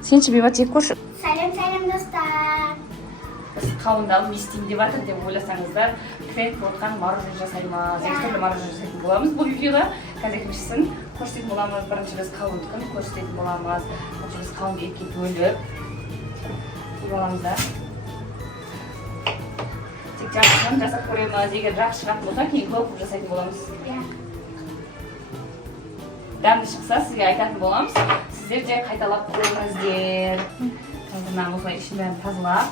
Сен шебе тек көрші. Сәлем достар. Қауындалып не істеймін деп жатыр деп ойласаңыздар, крем отқан мороженое жасаймыз. Түрлі мороженое жасайтын боламыз. Бұл видеода қазір екіншісін көрсететін боламыз. Бірінші біз қауындыкын көрсететін боламыз. Бірінші біз қауынды екіге бөліп боламыз да. Тек жақсысын жасап көреміз. Егер жақсы шығатын болса, кейін көп жасайтын боламыз. Дәмді шықса, сізге айтатын боламыз. Сіздер де қайталап көріңіздер. Қазір осылай ішін бәрін тазалап.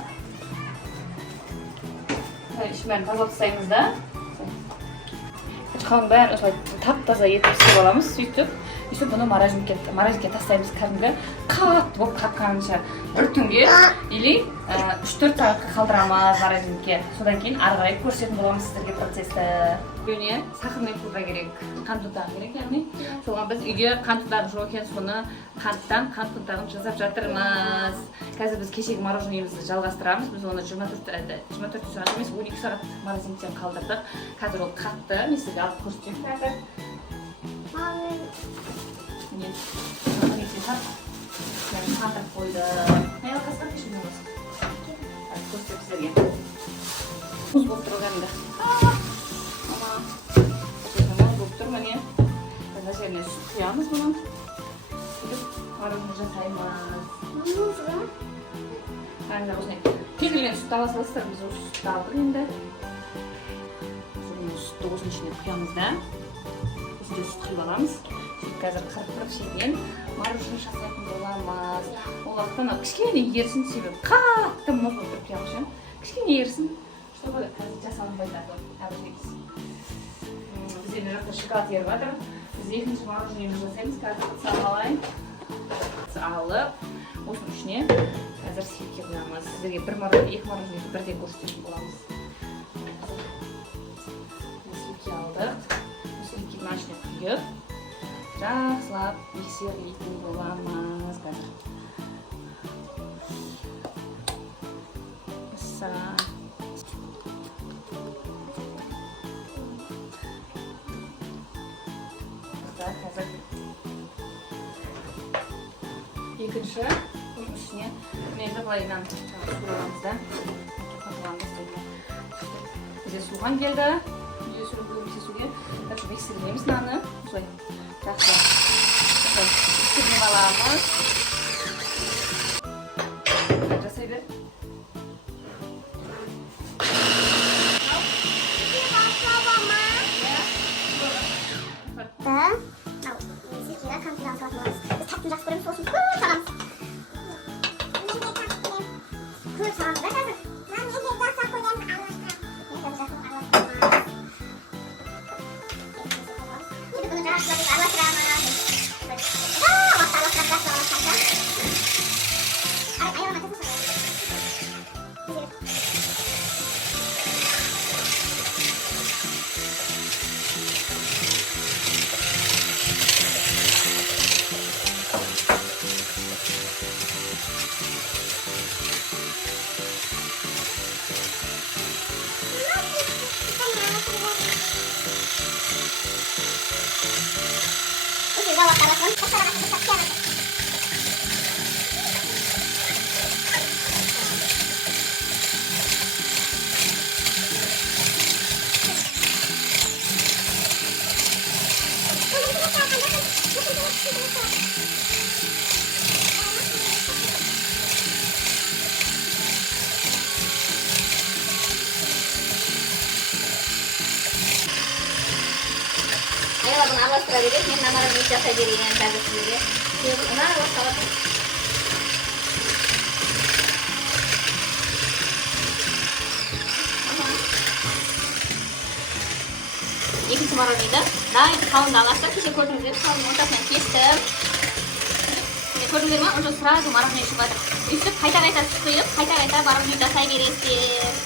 ішін бәрін тазалап тастаймыз да. Қауын бәрін осылай тап-таза етіп істеп аламыз. Сөйтіп бұны морозилке тастаймыз. Кәдімгі қатты болып қатқанынша бір түнге или 3-4 сағатқа қалдырамыз морозилке. Содан кейін ары қарай көрсететін боламыз сіздерге процесті. Үйіне сахарный пудра керек, қант ұнтағы керек, яғни соған біз үйге қант ұнтағы жоқ екен, соны қанттан қант ұнтағын жасап жатырмыз. Қазір біз кешегі мороженемізді жалғастырамыз. Біз оны 24 сағат емес 12 сағат морозилкеден қалдырдық. Қазір ол қатты, мен сізге алып көрсетемін қазір. Міне, қатырып қойды. Аял қасқап кешін болсын. Көрсетіп сіздерге. Мұз болып тұр кәдімгі. Міне, жеріне сүт құямыз бұны. Сөйтіп мороженое жасаймыз. Кез келген сүтті ала саласыздар, біз осы сүтті алдық енді. Сүтті осының ішіне құямыз да. Осында сүт құйып аламыз. Сөйтіп қазір қырып шейден мороженое жасайтын боламыз. Ол уақытта кішкене ерсін, себебі қатты мұз болып тұр құямыз. Кішкене ерсін, чтобы қазір жасалынбайды. Бізде жақта шоколад еріп жатыр. Біз екінші мороженемізді жасаймыз. Қазір салып алып, осының ішіне қазір сливки құямыз. Сіздерге екі мороженемізді бірден көрсететін боламыз. Сливки алдық. Сливки мына ішіне құйып, жақсылап миксерлейтін боламыз. Қазір екінші бұның ішіне мен былайынан суырамыз да. Бізде суған келді. Суге миксерлейміз наны. Жақсы миксерлеп аламыз. Жасай бер. Bunu aralastırabiliriz. Benim numaramı hiç yapabilirim yani servisleri. Bunu aralastıralım. İkinci marolıydı. Daha önce kavunda aralastırıp kişi gördüğünüz gibi kavunun ortasına kestim. Gördüğünüz gibi onu sırası marolunu çıkardım. Üstü kayta sıkıyıp kayta marolunu da sayabilirsiniz.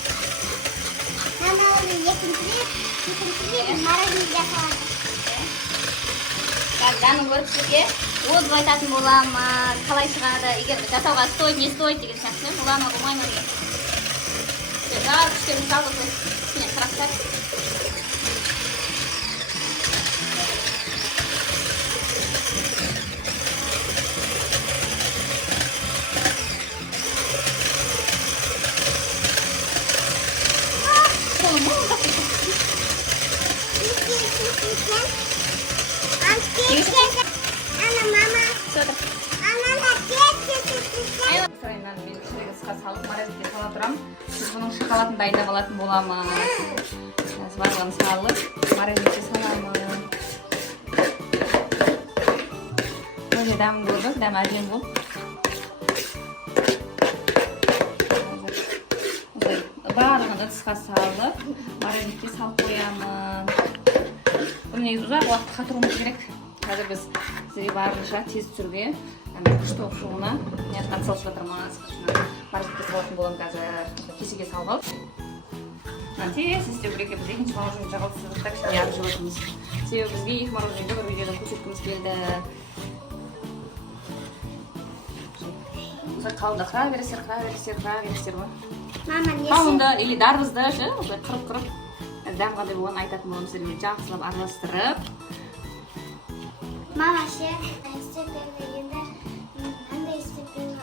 Жаным көріп сізге отзыв айтатын боламыз. Қалай шығады, егер жасауға стоит, не стоит деген сияқты. Оларына болмаймын деген. Жағы күштерін салып кішкене қырақтар. Ана, мама. Ана да кет. Сырайынан мен шыреге салып, морозилькеге сала тұрамын. Біз бұның шоколадын дайындап алатын боламыз. Барлығын салып, морозилькеге саламыз. Böyle dəm qoydum, dəm əjən bu. Барлығын ыдысқа салып, морозилькеге салып қоямыз. Бұл негізі ұзақ уақыт қатыруымыз керек. Қазір біз сізге барынша тез түрге күшті оқшуына неғытқан салып жатырмыз. Морозилькеге салатын болам қазір. Кесеге салып алып. Тез істеу керек. Біз екінші мороженое жағылсыздықта кішкене ағып жеп отырмыз. Себебі бізге екі мороженені бір видеодан көрсеткіміз келді. Қалды қыра бересер ғой. Мама, несі? Қауынды или дарбызды қырып дәм қандай болғанын айтатын боламын сіздерге. Жақсылап араластырып. Мама, ше, істеп берді енді. Қандай істеп берді?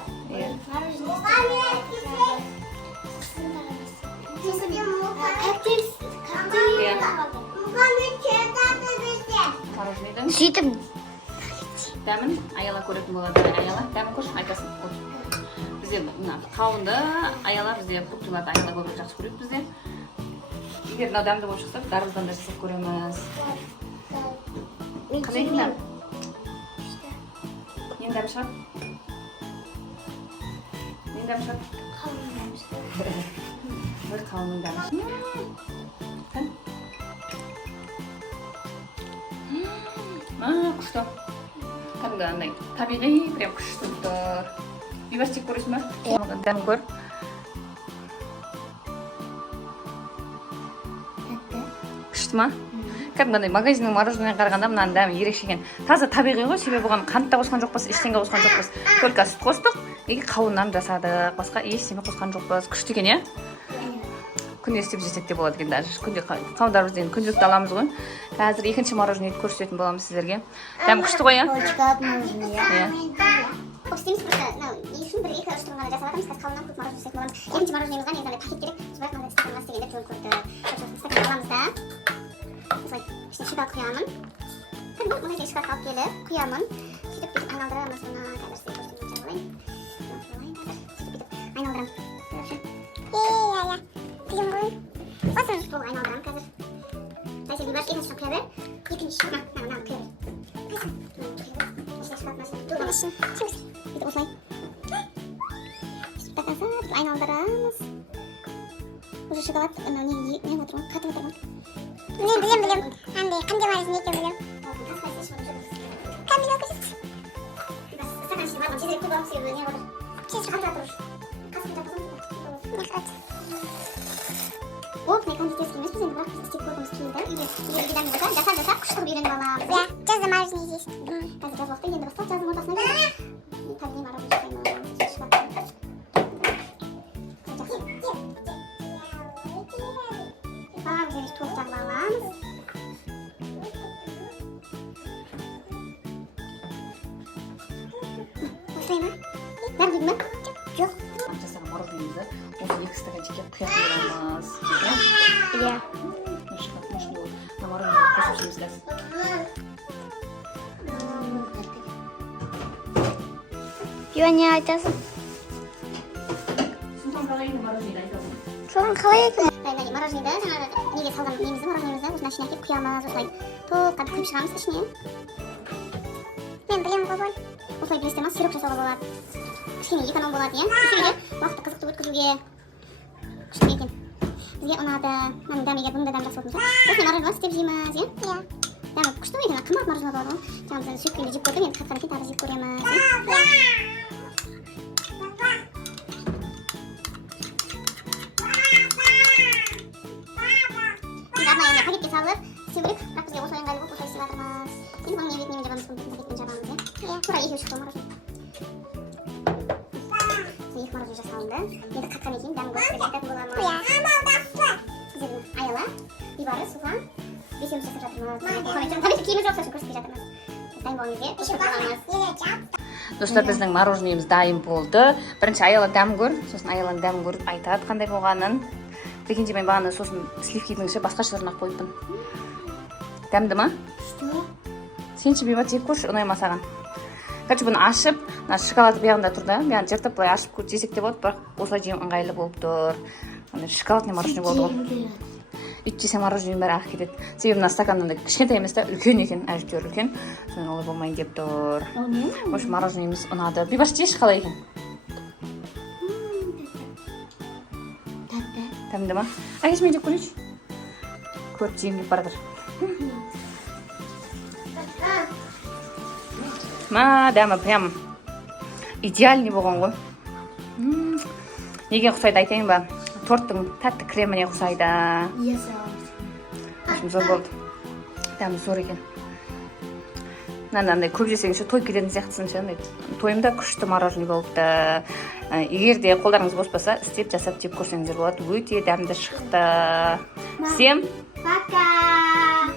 Мороженныйдың Сөйтіп. дәмін аяла көретін болады. Аяла дәмін көрші айтасын. Бізде қауынды аяла бізде фруктыларды аяла көбірек жақсы көреді бізде. Егер мынау дәмді болып шықса, дарбыздан да жасап көреміз. Қандай екен дәм? Нен дәм шығар? Нен дәм шығар? Бір қауынның дәмі. Күшті. Кәдімгі андай табиғи, прям күшті тұр. Бейбастик көресің ба? Дәм көр. Күшті ма? Кәдімгі магазиннің мороженыйға қарағанда мынаның дәмі ерекше екен. Таза табиғи ғой, себебі бұған қант та қосқан жоқпыз, ештеңе қосқан жоқпыз. Только сүт қостық, қауыннан жасадық. Басқа ештеңе қосқан жоқпыз. Күшті екен, иә? Күнде істеп жесек те болады екен даже. Күнде қауындарымызды күнделікті аламыз ғой. Қазір екінші мороженейді көрсететін боламыз сіздерге. Дәм күшті ғой, иә? Шоколад мороженое, иә? Істейміз просто, не үшін бір екі үш тұрғанда жасап жатырмыз, қазір қауыннан көп мороженое жасайтын боламыз. Екінші мороженемізға негізі пакет керек, сосын мынандай стаканға істегенде жол көрді. Стакан аламыз да. Осылай ішіне шоколад құямын. Кәдімгі мына жерге шоколад алып келіп құямын. Сөйтіп бүйтіп айналдырамыз бұны. Қазір сізге көрсетейін жағалай. Сөйтіп бүйтіп айналдырамын. Иә. Тыйым ғой. Осыны бұл айналдырамын қазір. Дайсы бейбаш екінші құя бер. Екінші құя бер. Қайсын? Ішіне шоколад мәсін. Бүйтіп осылай. Стакан салып айналдырамыз. Уже шоколад не отыр ғой, қатып отыр ғой. Білем. Қандай мороженое екен білем. Камила көрсет. Стакан ішіне барған тезірек көп алып себебі не отыр. Тез Қатып жатыр. Қасым жатыр. рахмет. Ол кондитерский емеспіз енді, бірақ біз істеп көргіміз келді. Үйде дәмді болса, жасап күшті қылып үйреніп аламыз. Иә, жазда мороженое жейсің. Қазір жаз уақыты енді басталды, жаздың ортасына келді. Табиғи мороженое жасаймыз. Барлық жерге толық жағып аламыз. Осылай ма? Бәрі жейді ме? Жоқ. Жасаған мороженымызды осы екі стаканчикке құятын боламыз. Иә. Мороженое қосып жейміз қазір. Юу не айтасың? Соған қалай екен? Мороженейді жаңағы неге салған мороженемізді осына ішіне әкеліп құямыз. Осылай толыққа құйып шығамыз ішіне. Мен білем ғой. Осылай білесіздер ма? Сироп жасауға болады. Кішкене эконом болады, иә? Үйде уақытты қызықты өткізуге күшті екен. Бізге ұнады. Мынаның дәмі егер бұның да дәмі жақсы болатын болса, осылай мороженое істеп жейміз, иә? Иә. Дәмі күшті екен, қымбат мороженое болады ғой. Жаңағы біз сөйткенде жеп көрдік, енді қатқан екен тағы жеп көреміз. Енді арнайы пакетке салып істеу керек, бірақ бізге осылай ыңғайлы болып осылай істеп жатырмыз. Енді бұның не бетінен жабамыз, бұның пакетпен жабамыз, иә? Тура екеуі шықты мороженое. Екі мороженое жасалынды. Енді қатқан екен, дәмі көріп айтатын боламыз. Сіздердің Аяла, Бибары, Сухан, бесеуміз жасап жатырмыз. Таbii киімі жоқ, сосын көрсетпей жатырмыз. Дайын болуымызге пішіріп боламыз. Достар, біздің мороженеміз дайын болды. Бірінші Аяла дәм көр, сосын Аяланың дәмін көріп айтады қандай болғанын. Дегенде мен бағана сосын сливкидің басқа шырынақ қойыппын. Дәмді ма? Сенші бейбат жеп көрші, ұнай ма саған? Короче, бұны ашып, шоколад бияғында тұр да, бияғын жыртып, былай ашып жесек те болады, бірақ осылай жем ыңғайлы болып тұр. Шоколадный мороженое болды ғой. Ит жесең мороженое бәрі ақ кетеді. Себебі мына стаканында кішкентай емес та, үлкен екен, әжептәуір үлкен. Соны олай болмайын деп тұр. В общем, мороженеміз ұнады. Бейбаш жеші қалай екен? Тәмді ма? Әкеш мен жеп көрейші. Көріп жейін деп барадыр. Дәмі прям идеальный болған ғой. Неге ұқсайды айтайын ба? Торттың тәтті креміне ұқсайды. Зор болды. Дәмі зор екен. Мынандай көп жесең той келетін сияқтысың ше. Тойымда күшті мороженое болыпты. Егер де қолдарыңыз бос болса, істеп жасап жеп көрсеңіздер болады. Өте дәмді шықты. Всем Пока!